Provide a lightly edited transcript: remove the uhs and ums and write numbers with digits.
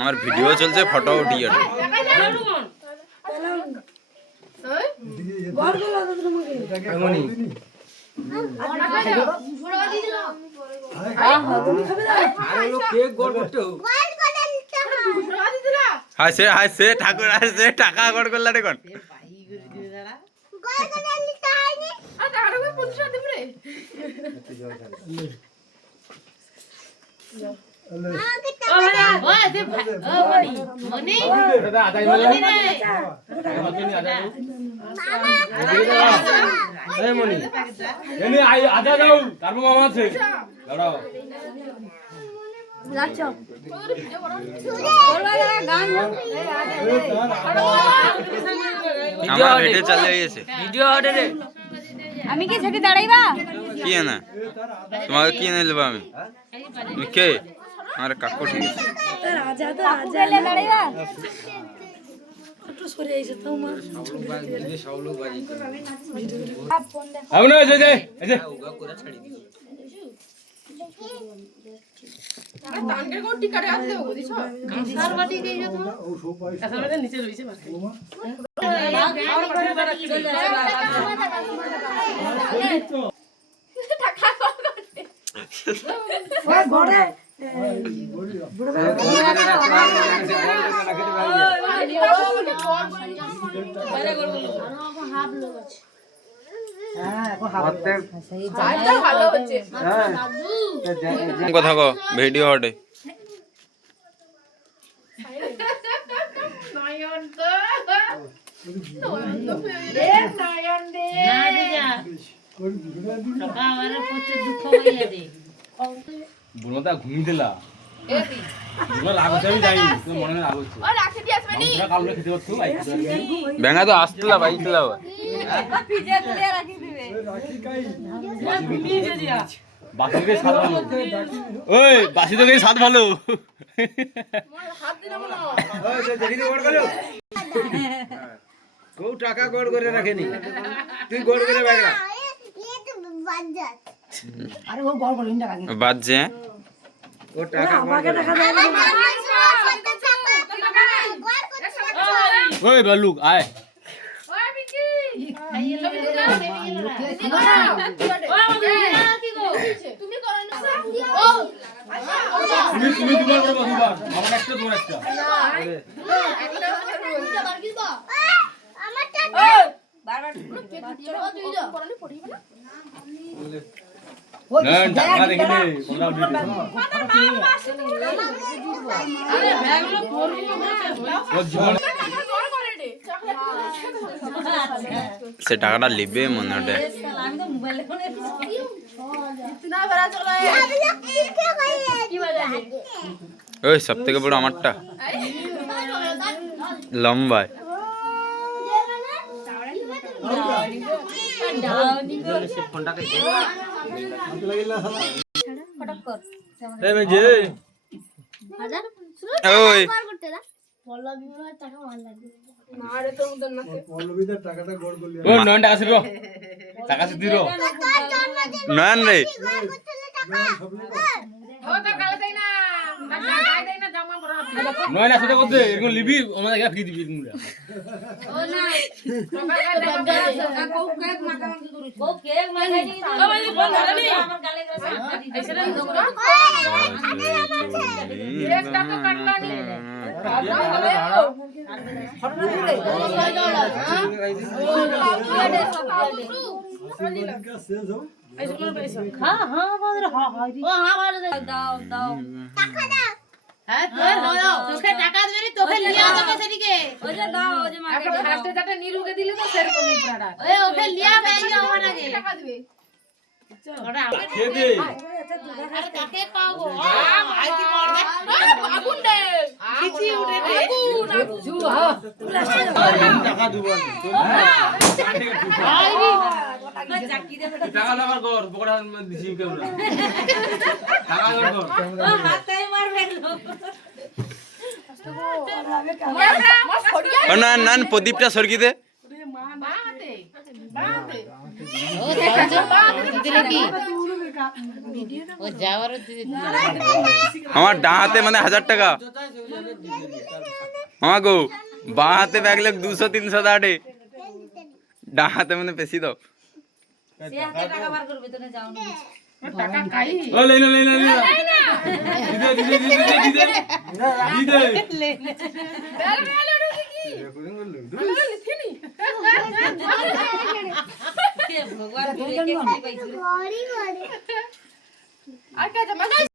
আমার ভিডিও চলছে, ফটো উঠিয়ে হাসে হাসে ঠাকুর আসছে, টাকা গড় করলা দেখুন। আমি কি সেটি দাঁড়াইবা কি না তোমাকে কি এনে নেবো আমি কে আমার কাকু ঠিক আছে দাঁড়াইবা কথা কো ভিডিও হটে বুনতা ঘুমি দিলা বেঙ্গা তো আসতলা বাইতলা বাসি তো স্বাদ ভালো কেউ টাকা গড় করে রাখেনি, তুই গড় করে বেগড়া বাজছে ও টাকা ওই বালুক আয় তুমি দুবার করবো, দুবার আমার একটা তোমার একটা টাকা দেখিনি সে টাকাটা লিবে মনে হয় ওই সব থেকে বড় আমারটা লম্বায় ওই নয়ন টাকা আসিব টাকা আসি দিল নয়ন রে নয়ন আসতে করতে এরকম লিবি আমাদের একা ফি দিবি তোমরা তোকে টাকা দেবে তোকে লিয়া দেবে সেদিকে ওই যে দাও ওই যে মাকে ফার্স্টে যেটা নিরুকে দিলে তো সেরকমই পড়া ওই ওকে লিয়া বেরিয়ে আমার আগে টাকা দিবে ওটা কে দে আর কাকে পাবো ভাই কি করবে আগুন দে কিছি উঠে দে জু হ্যাঁ টাকা দিব ভাই চাকি দে টাকা লাগার কর পকড়া দিছি কেমন টাকা লাগার কর ও হাতে মারবে ও না না প্রদীপটা সরকি দে ও দিলে কি ও যাওয়ার আমার ডান হাতে মানে 1000 টাকা আমার গো বাঁ হাতে ব্যাগ লোক 200-300 দাঁড়ে ডান হাতে মানে বেশি দাও ও লেনা লেনা লেনা দিদে ভগবান